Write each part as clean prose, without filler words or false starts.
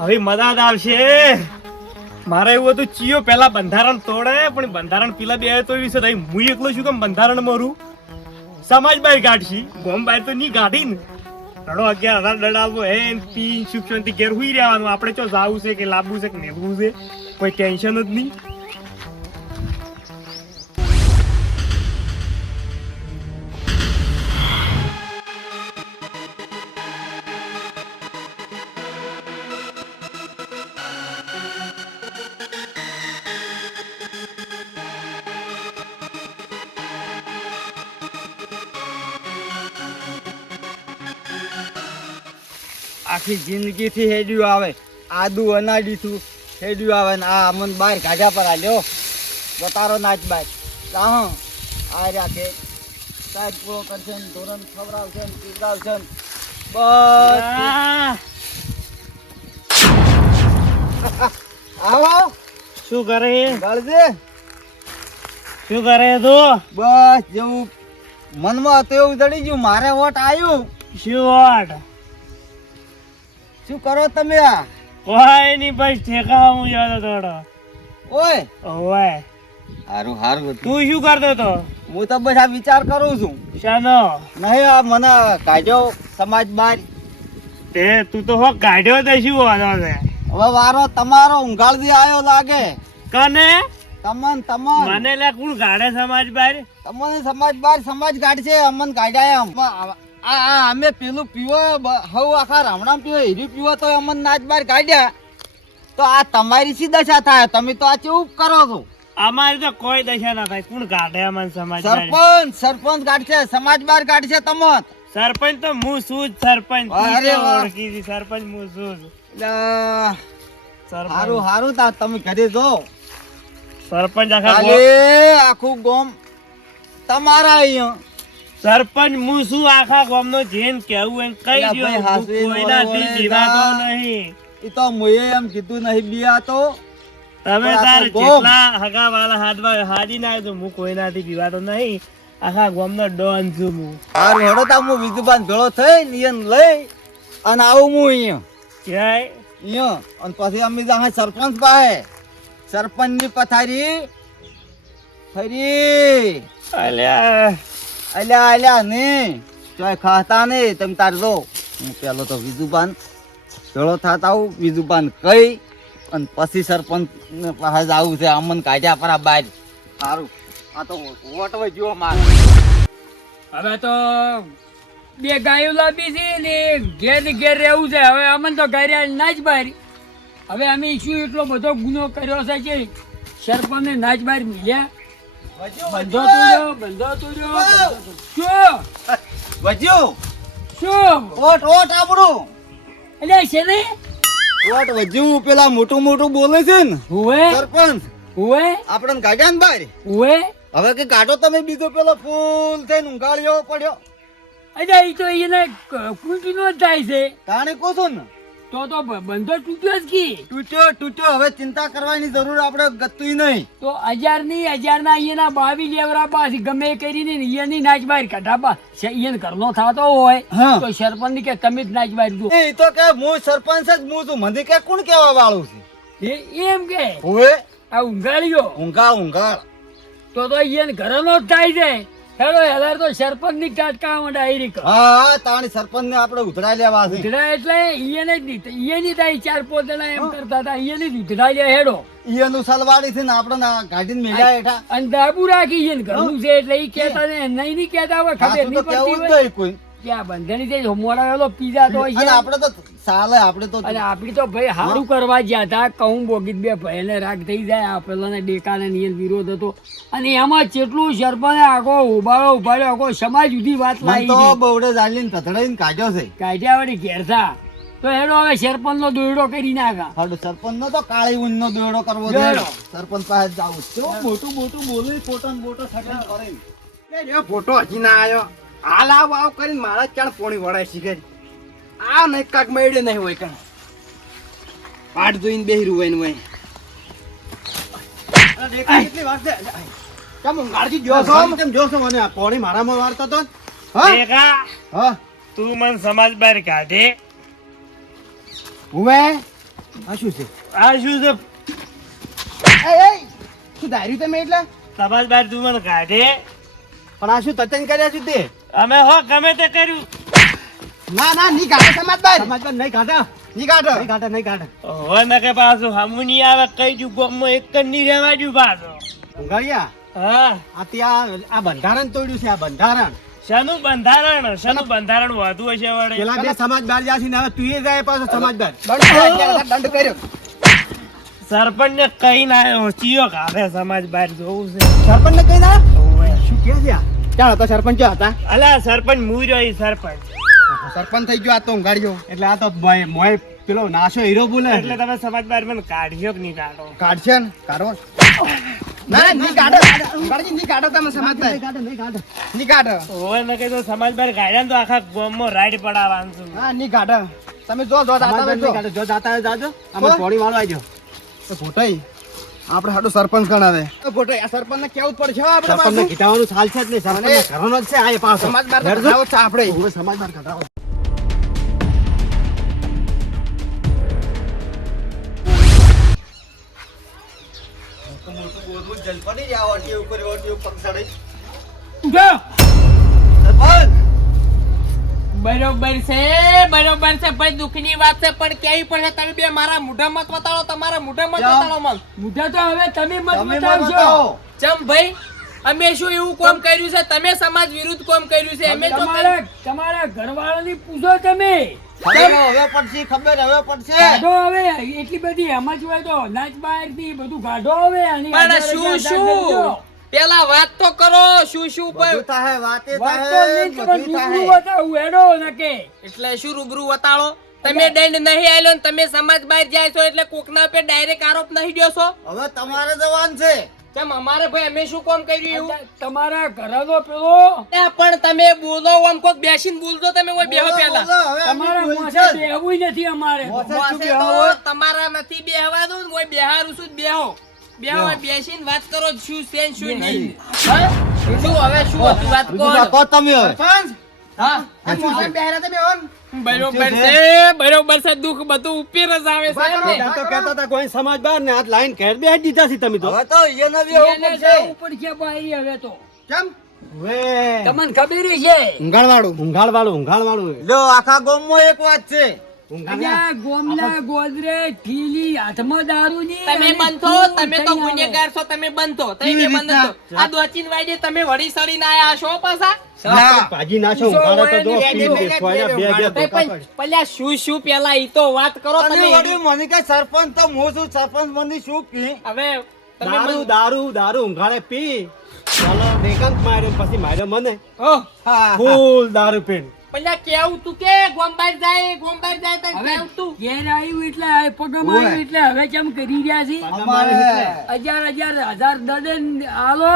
હવે મદદ આવશે. મારે એવું હતું ચિયો પેલા બંધારણ તોડે પણ બંધારણ પેલા બે તો એવી છે હું એકલો છું કેમ બંધારણ મારું સમાજ બાય કાઢશી ગોમ બાય તો નહીં કાઢી ને. 11,000 ડડાવો હે પી સુખ શાંતિ ઘેર હુઈ રહેવાનું. આપણે ચો જાવું છે કે લાવવું છે કે નેવું છે કોઈ ટેન્શન જ નહીં. આખી જિંદગી થી હેડ્યું આવે આદુ અનાડી છું હેડ્યું આવે ને આ અમન બહાર કાઢ્યા પર આલ્યો બતારો નાચ બાર આ રહ્યા છે સાહેબ પૂરો કરશે ને ધોરણ ખવડાવશે ને પીવડાવશે ને બસ આવો શું કરે ગળજે શું કરે તું? બસ જેવું મનમાં હતું એવું જડી ગયું મારે વોટ આવ્યું. શું વાત? શું કરો તમે? આ કોઈ નહીં બસ ઠેકા હું જતો થોડો. ઓય ઓય હારું હારું તું શું કરતો તો? હું તો બસ આ વિચાર કરું છું. શાનો? નહીં આ મને કાઢ્યો સમાજ બહાર. તે તું તો હો કાઢ્યો તો શું વાંધો છે? હવે વારો તમારો ઊંઘાળથી આવ્યો લાગે. કને? તમન મને લે કોણ કાઢે સમાજ બહાર? તમને સમાજ બહાર સમાજ કાઢશે અમન કાઢ્યા એમ. આ અમે પેલું પીવો હવ આખા રામણામ પીવો હીરી પીવો તો અમન નાચ બહાર કાઢ્યા તો આ તમારી સી દશા થાય. તમે તો આ કેવું કરો છો? અમારી તો કોઈ દશા ના થાય. કોણ કાઢે અમને સમાજ? સરપંચ કાઢશે સમાજ બહાર કાઢશે તમન. સરપંચ તો હું છું જ સરપંચ. અરે વાહ. સરપંચ હું છું જ. હારું હારું તા તમે ઘરે જો સરપંચ આખા કાલે આખું ગોમ તમારા અહીંયા સરપંચ હું શું આખા ગામનો જેન કેવું એમ કહી અલા દો. ભાઈ, હાસવી કોઈનાથી વળે બીવાતો ના. નહીં. એ તો મુએ એમ કીધું નહીં બિયા તો તમે પણ તાર આખો ગોમ. જેટલા હગા વાળા હાદી ના તો હું કોઈનાથી બીવાતો નહીં. આખા ગામનો ડોન છું હું. હારું હેડો તા હું વિધુબાન ભેળો થઈ ને એને લઈ અને આવું હું અહીંયા ક્યાંય અને પછી અમે જાહે સરપંચ પાસે સરપંચ ની પથારી ફરી અલ્યા અલ્યા અલ્યા ને ચોય ખાતા ને તમે તાર જો હું પેલો તો વિધુબાન ભેળો થતા આવું વિધુબાન કઈ અને પછી સરપંચ પાસે જ આવું છે અમન કાઢ્યા પરા બહાર. સારું આ તો વોટવે જો માર હવે તો બે ગાયો લાવી છે ને ઘેર ને ઘેર રહેવું છે. હવે અમને તો ઘરે ના જ બહાર. હવે અમે શું એટલો બધો ગુનો કર્યો છે કે સરપંચ ને નાચ બહાર મિલ્યા. બંધો તુર્યો શું વજ્યું શું ઓટ ઓટ આપણું એટલે છે ને ઓટ વજ્યું પેલા મોટું મોટું બોલે છે ને હુએ સરપંચ હુએ આપણને કાઢ્યા ને બહાર. હુએ હવે કે કાઢો તમે બીજો પેલો ફૂલ થઈને ઊંઘાળ્યો પડ્યો અચ્છા એ તો એને કુંટી નો જ થાય છે. તાણે કહો છો ને તો બંધો તૂટ્યો જ કી. તૂટ્યો તૂટ્યો હવે ચિંતા કરવાની જરૂર આપણે ગતું નહીં. તો 1000 ના અહીંયાના 22 લેવરા પાછી ગમે એ કરીને ને અહીંયાની નાચ બહાર કાઢા અહીંયા ઘરનો થતો હોય હા. તો સરપંચ ની કે તમે જ નાચ બહાર દો. એ તો કે હું સરપંચ જ હું છું મને કે કોણ કેવા વાળું છે એમ કે હવે આ ઊંઘાડ્યો ઊંઘાળ ઊંઘાળ તો અહીંયા ઘરનો જ થાય છે. હેડો હેલાર તો સરપંચ ની ટાટકા માંડે આયરી કર. હા તાણી સરપંચ ને આપણે ઉધડા લેવા છે. ઉધડા એટલે અહીંયા જ નહીં અહીંયાની થાય 4-5 જણા એમ કરતા હતા અહીંયાની જ ઉધડા લે હેડો ઈયનું સલવાડી છે ને આપણે ગાડીને મેળ્યા હેઠા અને દાબુ રાખી છે ને ઘરનું છે એટલે ઈ કહેતા ને નહીં કહેતા હોય ખબર સાચું તો નહીં કેવું પડતી જ હોય નહીં કોઈ. કે આ બંધણી છે મોડા વેલો પીઝા તો અને છે. આપણે તો ચાલે આપણે તો અને આપડી તો ભાઈ હારું કરવા ગયા હતા કહું બોગીત બે ભાઈને રાગ થઈ જાય આ પેલાને ડેકાને નિયમ વિરોધ હતો અને એમાં જેટલું સરપંચે આખો ઉભાડ્યો આખો સમાજ સુધી વાત મને લાવી તો દીધી. બવડે જાલીને તથડાઈને કાઢ્યો છે. કાઢ્યા વળી ઘેરતા તો હેડો હવે સરપંચ નો દોયડો કરી નાખા. હાડો સરપંચ નો તો કાળી ઊન નો દોયડો કરવો છે. દોયડો. સરપંચ પાસે જાવું છે. કેવું મોટું મોટું બોલે ફોટો ને બોટો સગન કરે. ફોટો હજી ના આવ્યો. હાલ આવ આવ કરીને મારા ચાણ પોણી વળાય શીખે. આ નહીં કાક મળ્યો નહીં હોય કણ પાટ જોઈને બેહી હોય ને હોય. કેટલી વાર છે કેમ ઊંઘાડથી જો છો કેમ જો છો મને આ પોણી મારામાં વારતો તો હા ભેગા હા તું મને સમાજ બહાર કાઢે હુવે આ શું છે આ શું છે એ શું ધાર્યું તમે એટલે સમાજબાર તું મને કાઢે પણ આ શું તતન કર્યા છે તે અમે હો ગમે તે કર્યું ના ના ની કાઢે સમાજબાર સમાજમાં નહીં કાઢે ની કાઢો નહીં કાઢે નહીં કાઢે હવે ન કે પાછું હમું નહીં આવે કઈ જુ ગોમમાં એક જ નહીં રહેવા જુ પાછો ઊંઘાડિયા હા આ ત્યાં આ બંધારણ તોડ્યું છે આ બંધારણ શાનું બંધારણ વધુ હશે વળે પેલા બે સમાજ બહાર જાય છે ને હવે તું એ જાય પાછો સમાજ બહાર દંડ કર્યો સરપંચ ને કઈ ના આવ્યો ચિયો કાઢે સમાજ બહાર જોવું છે સરપંચ ને કઈ ના શું કે છે આ ચાલો તો સરપંચ ક્યાં હતા અલા સરપંચ મુઈ રહ્યો સરપંચ સરપંચ થઈ ગયો આ તો ઊંઘાડ્યો એટલે આ તો મોય પેલો નાશો હીરો બોલે એટલે તમે સમાજ બહાર મને કાઢ્યો કે નહીં કાઢો કાઢશે ને કાઢો ના ની કાઢો ઊંઘાડજી ની કાઢો તમે સમાજબાર નહીં કાઢે નહીં કાઢે ની કાઢો હવે ન કે તો સમાજ બહાર કાઢ્યા ને તો આખા ગોમમાં રાઈડ પડાવવાનું છું હા ની કાઢો તમે જો જો સમાજ દાતા બહાર જો નહીં કાઢે. જો જાતા હોય જાજો આમાં તો? પોણી વાળો આવજો ફોટાઈ આપણે હાડું સરપંચ ગણાવે ફોટાઈ આ સરપંચ ને કેવું પડશે હો આપણે સરપંચને પાછું. કીધાવાનું ચાલ છે જ નહીં સરપંચને ઘરનો જ છે આ એ પાછો સમાજ બાર ઘેર જો. કઢાવો છે આપણે હવે સમાજ બહાર કઢાવો ઉઠો. બરોબર છે ભાઈ દુઃખની વાત છે પણ કેવી પડે તમે બે મારા મોઢા મત બતાડો તમારા મોઢા મત બતાડો મન મોઢા તો હવે તમે મત બતાવજો ચમ ભાઈ અમે શું એવું કામ કર્યું છે તમે સમાજ વિરુદ્ધ કામ કર્યું છે અમે તો તમારા ઘરવાળાની પૂછો તમે હવે પડશે ખબર હવે પડશે ગાઢો હવે એટલી બધી સમજ હોય તો નાચ બહાર થી બધું ગાઢો હવે પણ શું પેલા વાત તો કરો શું બધું થાહે, વાતે વાત તો થાહે, નહીં, બધું પણ થાહે. રૂબરૂ બતાવું, હેડો નકે. એટલે શું રૂબરૂ બતાડો તમે દંડ નહીં આલ્યો ને તમે સમાજ બહાર જાય છો એટલે કોકના પર ડાયરેક્ટ આરોપ નહીં દ્યો છો હવે તમારે જવાન છે કેમ અમારે ભાઈ અમે શું કામ કર્યું એવું તમારા ઘરનો પેલો પણ તમે બોલો આમ કોક બેસીને બોલજો તમે ઓય બેહો પહેલા બોલો, હવે અમે તમારા બોલશું મોસે જ. બેહવું નથી અમારે મોસે શું મોસે બેહવું તો હોય? તમારા નથી બેહવાનું ને ઓય બેહારું છું જ બેહો બેહો ઓય બેસીને વાત કરો શું છે ને શું નહીં હા? શું હવે શું હતી વાત બીજું ના કહો તમે હવે સરપંચ હા આ મોઢા બેહરા તમે ઓન બરોબર છે દુઃખ બધું ઉપર જ આવે છે પેલા તો કહેતા હતા કોઈ સમાજ બહાર ને આજ લાઈન ઘેર બેસી દીધા છે તમે તો એને જવું પડશે ભાઈ હવે તો કેમ હવે તમને ખબર છે ઊંઘાડવાળું ઊંઘાળ વાળું લ્યો આખા ગામમાં એક વાત છે અહીંયા ગોમના ગોદરે ઠીલી હાથમાં દારૂની તમે અને બંધો ફૂલ તમે તો થઈ આવે. ગુનેગાર છો તમે બંધો તમે કેવી બંધો રીતના? આ દોચીન વાયદે તમે વળી સડીને આયા છો પાછા ભાજી નાખો ઊંઘાડે તો જો બે, બે, બે, સોયા બે બે તે પણ પેલા શું પેલા ઈ તો વાત કરો અને તમે વળી મને કે સરપંચ તો હું છું સરપંચ મને શું કી હવે તમે દારૂ દારૂ દારૂ ઊંઘાડે પી ચાલો દેકાંત માર્યો પછી માર્યો મને ઓહ, ફૂલ દારૂ પીને પેલા કેવું તું કે ગોમબાર જાય તો હવે કેવું તું ઘેર આવ્યું એટલે આ પગમાં આવ્યું એટલે હવે કેમ કરી રહ્યા છે અમારે હજાર દડન આલો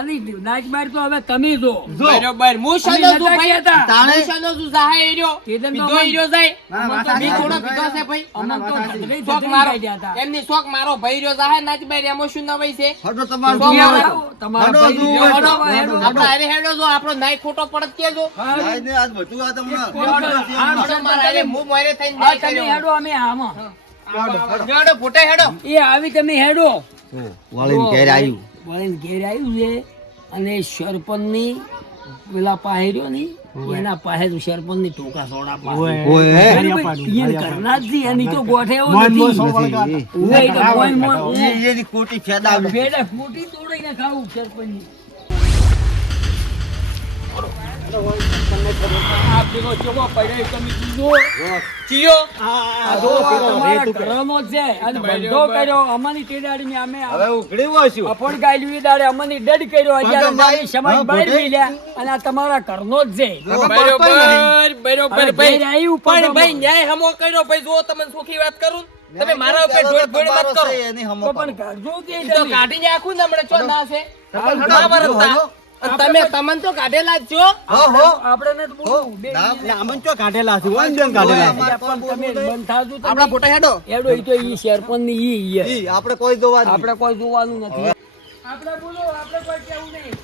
અને નાચ બાર તો હવે તમે જો બરોબર હું અમે શાનો છું નતા ભાઈ કહેતા. હું શાનો છું જાહે એર્યો કેતન તો બીજો એર્યો જાય ના, વાત બી સાચી. થોડો પીધો છે ભાઈ અમન તો ધધડી શોખ ધધડી મારો કાઢ્યા હતા. એમની શોખ મારો ભાઈ રહ્યો જાહે નાચ બાર એમાં શું નવાઈ છે હટો તો તમારું મારો. તમારા હડો, ભાઈ હડો, હડો, હડો, હડો. આપણે હારે હેડો જો આપણો નાઈ ખોટો પડત કેજો આજ બધું આ તમને હડો મારે હારે મું મોરે થઈને હા, નાઈ તમે કર્યો. હેડો અમે આમાં હેડો ફોટે હેડો એ આવી તમે હેડો વાળીને ઘેર આવ્યું વળીને ઘેર આવ્યું છે અને સરપંચની પેલા પાહેર્યો ની એના પાસે તો સરપંચની ટોકા સોડા ઓય, બરાબર? ઈયન કરનાર જ છે, એની તો ગોઠે એવો મોન મોન નથી. સોળ ઉવે તો મોન મોન ઉવે. એની ખોટી ફેદાવી બેડા ફૂટી તોડીને ખાવું સરપંચની. આ પેલો ચોકો પડ્યો એ તમે જુઓ. ચિયો આ જો તમારા ઘરનો જ છે અને બંધો કર્યો અમારી તે દાડીને અમે હવે ઉઘડી વાસ્યું અફોડ ગાયલું એ દાડે અમને ડડ કર્યો અત્યારે નાની સમાજ બહાર મિલ્યા અને આ તમારા ઘરનો જ છે બરોબર બરોબર હવે ભાઈ ઘેર આવ્યું પણ પગમાં. ભાઈ ન્યાય હમો કર્યો ભાઈ જો તમને સુખી વાત કરું તમે મારા ઉપર ઢોળ ઢોળ મત કરો તો પણ કરજો કે ઈ તો તમે? કાઢી નાખું ને હમણાં ચો ના છે હાલ, બરાબર હતા. અને તમે તમને તો કાઢેલા જ છો આપણે નથી બોલવું. બે આમન ચો કાઢેલા છે વન બેન કાઢેલા છે. પણ તમે બંધ થાજો તમે. આપણા ફોટા હેડો એડો ઈ તો ઈ સરપંચની ઈ છે. ઈ આપણે કોઈ જોવા નહીં. આપણે કોઈ જોવાનું નથી આપણે બોલો આપણે કોઈ કેવું નહીં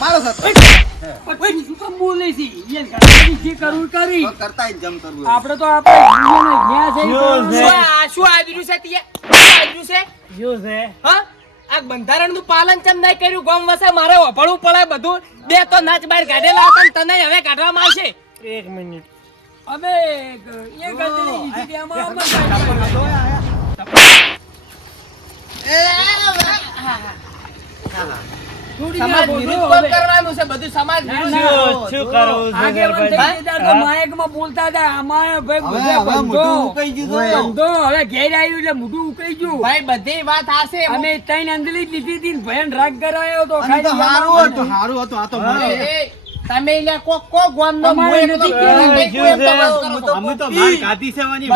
મારો સતો પણ તું શું કામ બોલે છે? યાર, ગાડી જે કરવું કરી. કરતા જ જમ કરવું આપણે તો આપણે જીવોને ન્યાય છે એ કરવાનું. શું આદર્યું છે તીએ? શું આદર્યું છે? જો છે હા? આ બંધારણનું પાલન કેમ નહીં કર્યું? ગામ વસે મારે વફાળવું પડે બધું. બે તો નાચ બહાર કાઢેલા હતા ને તને હવે કાઢવામાં આવશે. એક મિનિટ અમે એક ગંદલી લીધી હતી, આમાં અમર કાઢી. થોડી સમાજ ના વિરુદ્ધ બોલો કોણ હવે. કરવાનું છે? બધું સમાજ ના, વિરુદ્ધ. ના. શું કરવું છે આગેવાન થઈ સરપંચ? ગયા તો માઇકમાં બોલતા હતા, અમારે ભાઈ બધે હવે બંધો. મોઢું ઉકાઈ ગયું તો. બંધો હવે ઘેર આવ્યું એટલે મોઢું ઉકાઈ ગયું. ભાઈ બધી વાત હાશે. અમે ત્રણ અંજલી જ લીધી હતી ને ભયન રાગ કરાયો તો અને તો ખાલી હારું હતું આ તો એ, તમે લ્યા કોક ગામનો અમારે હું એકલો નથી ભેળો કહેવું. નહીં, કોઈ એમ તો વાત કરો તો. અમે તો માર કાઢી છે વાની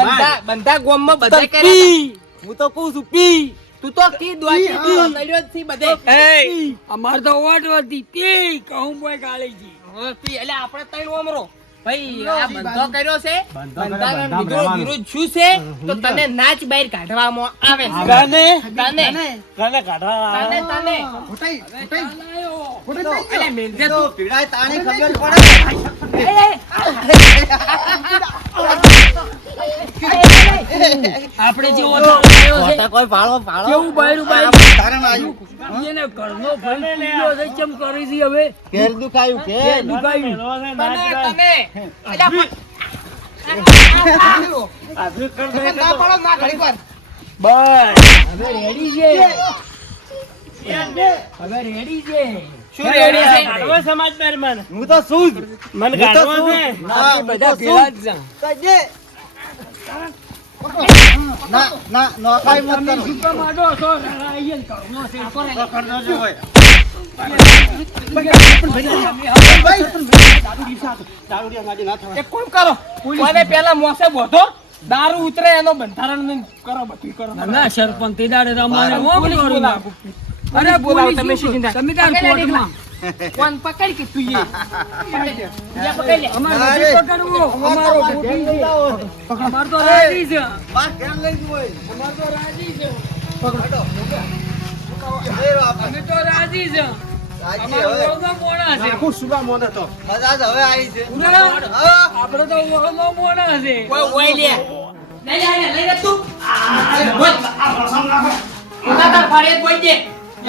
બધા ગામમાં બધા કર્યા હતા. હું તો કહું છું પી તું તો કી દ્વારકી તું તો નડ્યો જ છી બધે. અમાર તો ઓટ હતી પી કહું બોય કાળી જી. હવે પી, એટલે આપણે ત્રણ ઓમરો. ભાઈ આ બંધો કર્યો છે બંધારણ વિરુદ્ધ શું છે તો તને નાચ બહાર કાઢવામાં આવે છે. તને કને કાઢવા તને એટલે મેલજે તો તું. પીડાય તાણી ખબર પડે આપણે જે ઓટો કર્યો છે કોઈ ભાળો ભાળો કેવું બાયરું બાયરું. તારણ આવ્યું એને ઘરનો ફળ પૂર્યો છે, કેમ કરી છે હવે ઘેર દુખાયું ઘેર દુખાયું. તને એટલે ના પાડો ના ઘડીક વાર. હવે રેડી છે હવે રેડી છે. શું રેડી છે? કાઢવા સમાજ બાર મને હું તો શું જ. મને કાઢવા છે ના બધા ભેળા જ છે. કજે ના ના નોકાઈ મત તમે કરો શું કામ આડો છો? અહીંયા ઘરનો છે. પકડનો જો હોય એક કામ કરો કોને પેલા મોસે બોધો દારૂ ઉતરે એનો બંધારણ કરો બધું કરો. ના, ના સરપંચ તે દાડે તમારે પોલીસ મોકલી બોલાવો. નાખું. અરે અરે બોલાવો, પોલીસ તમે શું શી ચિંતા? તમે તાર પકડી લે કોર્ટમાં. કોણ પકડ કે તું એ પકડી લે. જા પકડી લે. અમારે અરે, નથી પકડવું. અમારો ગોઠવી છે. અમાર તો રાજી છે. બસ ધ્યાન લઈ જ હોય અમાર તો રાજી છે. પકડો એ બાપ અમે તો રાજી છે. રાજી અમારો હવે વહુનો મોણા છે. મજા જ હવે આવી છે પૂરા હા આપણે તો વહુનો મોણા છે. ઓય ઓય લે લઈ લે તું બોલ ઉના તાર ફરિયાદ બોલ દે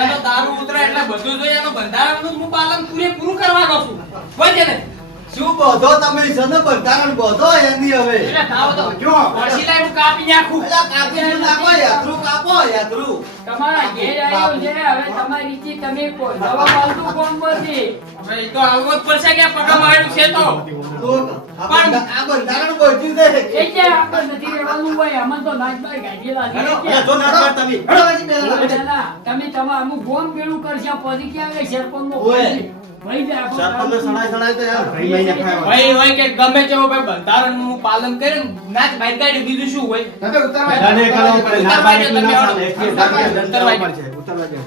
એનો દારૂ ઉતરે એટલે બધું જોઈએ એનો બંધારણનું હું પાલન પૂરેપૂરું કરવાનો છું બોલ દે ને શું બોધો તમે છે ને બંધારણ બોધો એની હવે એટલે થાવ તો જો વસી લાઈ હું કાપી નાખું પેલા કાપી નાખો યાત્રુ કાપો યાત્રુ તમારા ઘેર આવ્યો છે. હવે તમારી ઈચ્છી તમે કહો. જવાબ આવતું કોણ પડશે? હવે એ તો આવવો જ પડશે કે પગમ આવ્યું છે તો તો આ બંધારણ બોધ્યું છે એ કે આપણે નથી રહેવાનું હોય. અમને તો નાચબાર કાઢેલા છે. એ કે તો ના તમે ના, ના, તમે તમારું ગોમ ભેળું કરશો પછી ક્યાં આવે સરપંચનો ઓય. ભાઈ બે આપણો સરપંચ સણાય તો યાર ભાઈ મહિને ખાય ભાઈ હોય કે ગમે તેવો ભાઈ બંધારણનું પાલન કરે ને નાચ બહાર કાઢ્યું બીજું શું હોય તમે ઉતરવા ઉતરવા દે તમે આવડો. ઉતરવા દે